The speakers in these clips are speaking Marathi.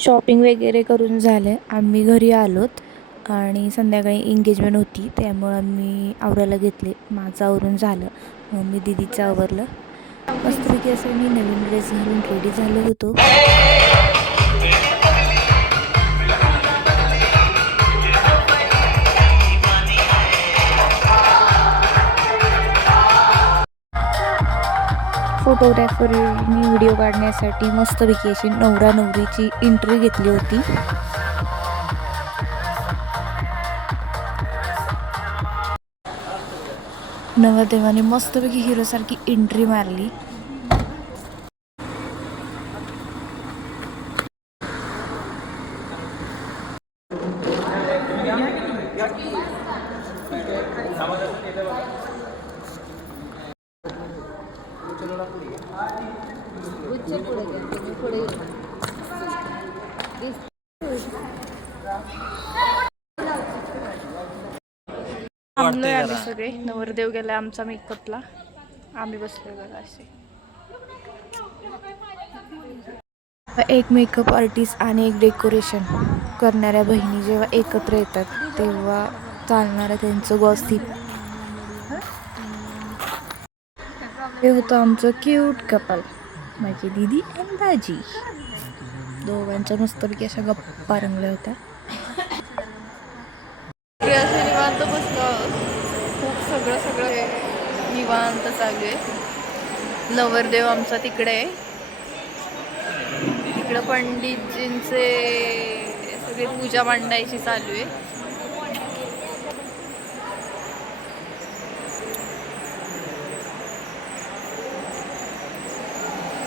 शॉपिंग वगैरे करून झालं आम्ही घरी आलोत आणि संध्याकाळी एंगेजमेंट होती त्यामुळं आम्ही आवरायला घेतले. माझं आवरून झालं, मग मी दीदीचं आवरलं. मस्तपैकी असं मी नवीन ड्रेस घालून रेडी झालो होतो. फोटोग्राफरनी व्हिडिओ काढण्यासाठी मस्तपैकी अशी नवरा नवरीची एंट्री घेतली होती. नवरदेवाने मस्तपैकी हिरोसारखी एंट्री मारली. थांबलोय आम्ही सगळे. नवरदेव गेला आमचा मेकअपला, आम्ही बसलोय बघा असे. एक मेकअप आर्टिस्ट आणि एक डेकोरेशन करणाऱ्या बहिणी जेव्हा एकत्र येतात तेव्हा चालणारं त्यांचं गॉसिप. हे होतं आमचं क्यूट कपल, माझी दीदी आणि दाजी. दोघांच्या मस्तपैकी अशा गप्पा रंगल्या होत्या. निवांत बसलं, खूप सगळं निवांत चालू आहे. नवरदेव आमचा तिकडे आहे, तिकडं पंडितजींचे सगळे पूजा मांडायची चालू आहे.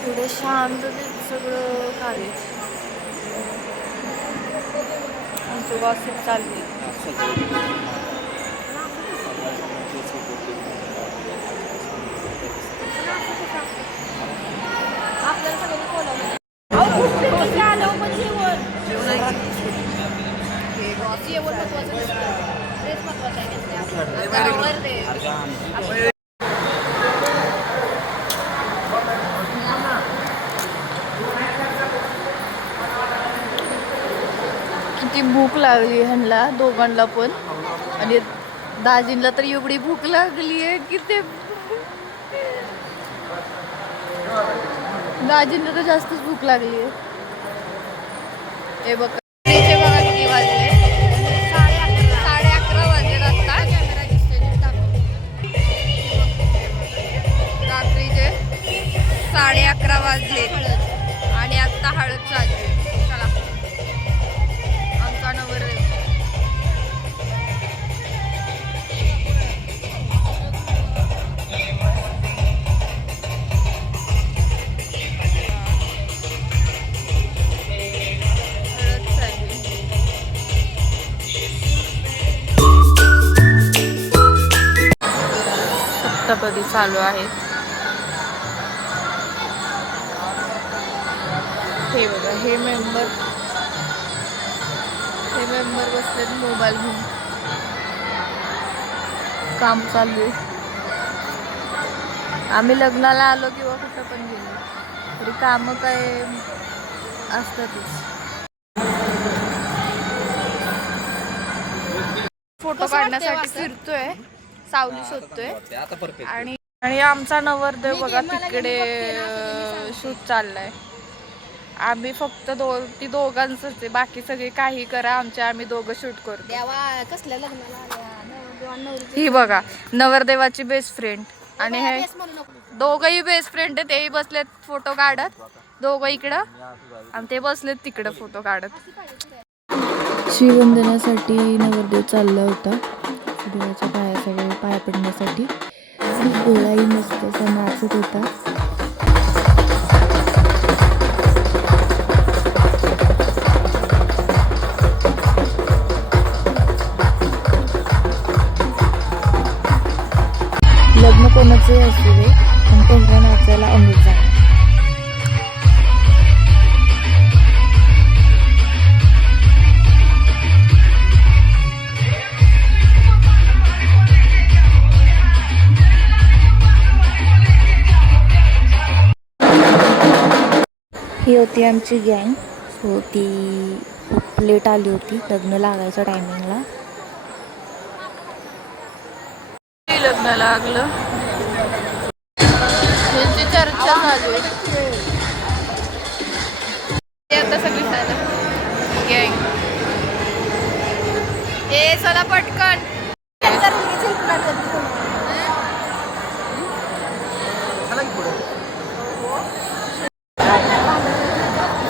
थोडं शांततेत सगळं कार्य आमचं गॉसिप चालू आहे. किती भूक लागली ह्यांना दोघांना पण, आणि दाजींला तर एवढी भूक लागली आहे की ते दाजींना तर जास्तच भूक लागली आहे. हे बघा किती वाजले, 11:30 वाजले आता. रात्रीचे 11:30 वाजले आणि आता हळद चालू आहे. चला आमचा नवरदेव. सप्तपदी चालू आहे. हे बघा, हे मेंबर बसलेत मोबाईल घेऊन, काम चालू आहे. आम्ही लग्नाला आलो किंवा कुठं पण गेलो तरी कामं काय असतातच. फोटो काढण्यासाठी फिरतोय, सावली शोधतोय. आणि आमचा नवरदेव बघा तिकडे शूट चाललाय. आम्ही फक्त ती दोघांच आहे, बाकी सगळे काही करा, आम्ही दोघं शूट करतो. ही बघा नवरदेवाची बेस्ट फ्रेंड आणि हे दोघंही बेस्ट फ्रेंड आहे. तेही बसलेत फोटो काढत, दोघं इकडं आणि ते बसलेत तिकडं फोटो काढत. श्रीवंदनासाठी नवरदेव चालला होता, देवाच्या पायासाठी पाया पडण्यासाठी. गोळाही मस्त असा नाचत होता. लग्न कोणाचंही असू दे पण पहिला नाचायला अमृत जाणार. ही होती आमची गँग. हो ती खूप लेट आली होती लग्न लागायच्या टायमिंगला. लग्न लागलं यांची चर्चा चालू आहे. आता सगळी गँग ए चला पटकन.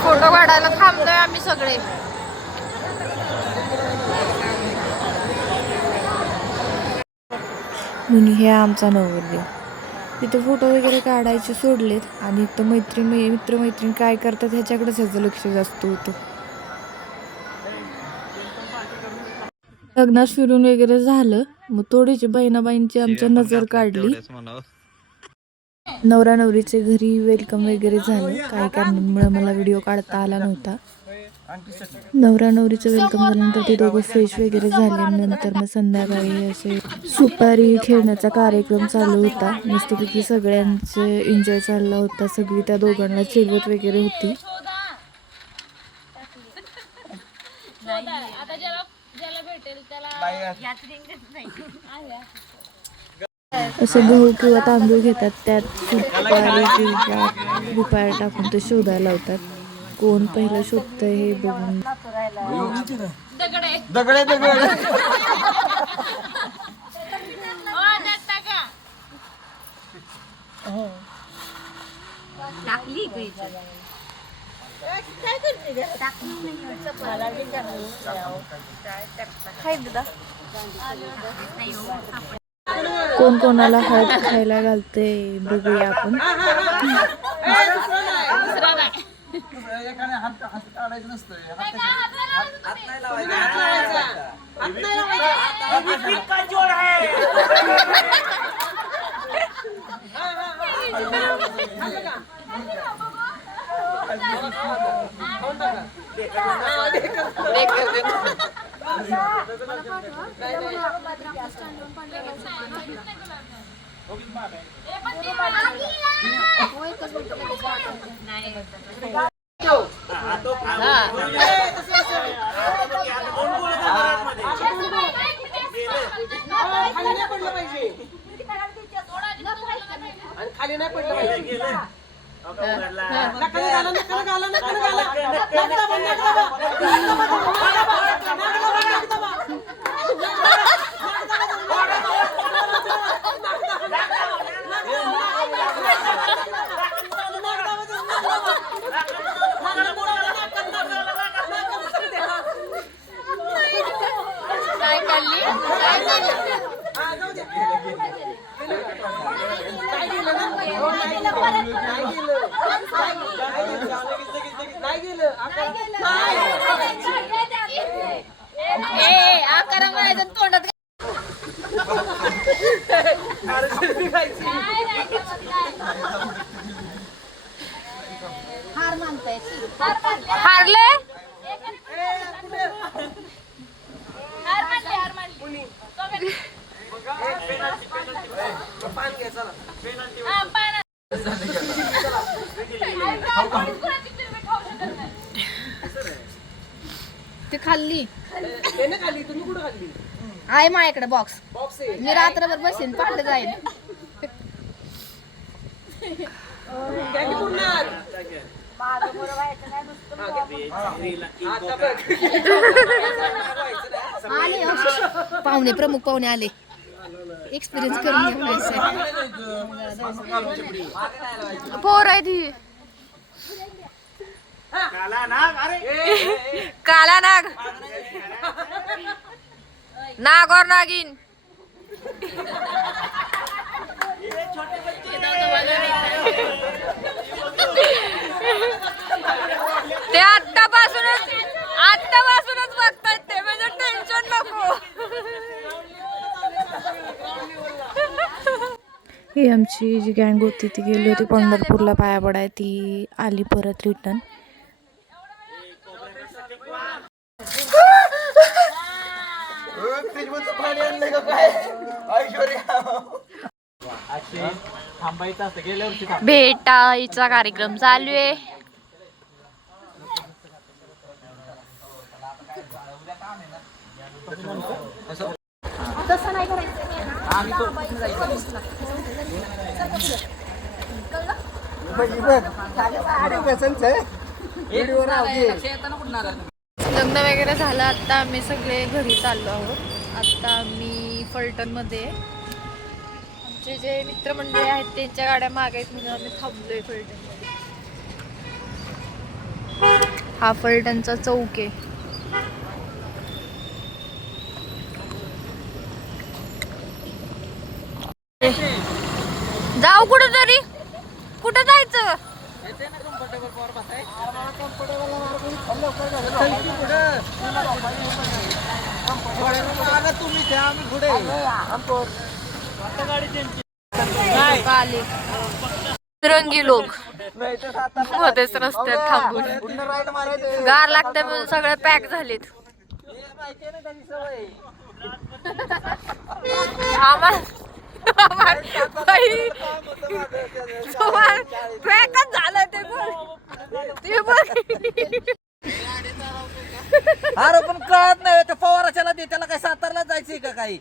फोटो काढायला थांबलोय आम्ही सगळे. म्हणून हे आमचा नवरदेव. तिथे फोटो वगैरे काढायचे सोडलेत आणि इथं मित्रमैत्रीण काय करतात ह्याच्याकडेच ह्याचं लक्ष जास्त होतं. लग्नात फिरून वगैरे झालं मग थोडीशी बहिणाबाईंची आमच्या नजर काढली. नवरा नवरीचे घरी वेलकम वगैरे झालं. काही कारणांमुळे मला व्हिडिओ काढता आला नव्हता. नवरा नवरीचं वेलकम झाल्यानंतर ते दोघं फ्रेश वगैरे झाल्यानंतर मग संध्याकाळी असे सुपारी खेळण्याचा कार्यक्रम चालू होता. मस्तपैकी सगळ्यांचे एन्जॉय चालला होता. सगळी त्या दोघांना चिडवत वगैरे होती. असं गहू किंवा तांदूळ घेतात त्यात सुपारी किंवा रुपया टाकून ते शोधायला लावतात. कोण पहिलं शोधतंय हे बघून कोण कोणाला हळद खायला घालते बघूया आपण. खाली नाही पडलं पाहिजे. हारले ते खाल्ली खाल्ली तुम्ही कुठं खाल्ली? आहे माझ्याकडे बॉक्स. बॉक्स मी रात्रभर बसेन पाठलं जाईल. आले पाहुणे प्रमुख पाहुणे आले. एक्सपिरियन्स करून घ्यायचं. पोर आहे ती. काला नाग नाग और नागिन. ते आत्तापासूनच बघतायत ते म्हणजे टेन्शन नको. ही आमची जी गँग होती ती गेली होती पंढरपूरला पाया पडाय. ती आली परत रिटर्न. भेटायचा कार्यक्रम चालू आहे. तसं नाही करायचं. लग्न वगैरे झालं. आता आम्ही सगळे घरी चाललो आहोत. आता आम्ही फलटणमध्ये आहे. आमचे जे मित्रमंडळी आहेत त्यांच्या गाड्या मागे आहेत म्हणून आम्ही थांबलोय फलटणमध्ये. हा फलटणचा चौक आहे. जाऊ कुठं तरी. कुठं जायचं? रंगी लोक मध्येच रस्त्यात थांबून गार लागते म्हणून सगळे पॅक झालेत. पॅकच झालं ते अरे पण कळत नाही त्या फवाराच्याला दे, त्याला काय सातारला जायचंय का काही?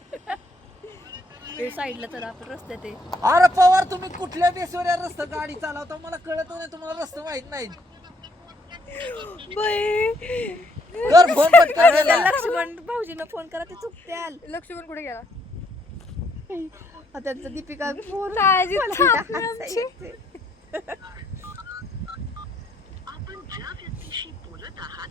साईडला तर आपण रस्त्यात आहे. अरे पवार तुम्ही कुठल्या बेसवर या रस्ता गाडी चालवता मला कळत नाही, तुम्हाला रस्ता माहित नाही. कर फोन पटकन गेला. लक्ष्मण भाऊजींना फोन करा, ते चुकत्याल. लक्ष्मण कुठे गेला? त्यांचा दीपिका फोन आपण ज्या व्यक्तीशी बोलत आहात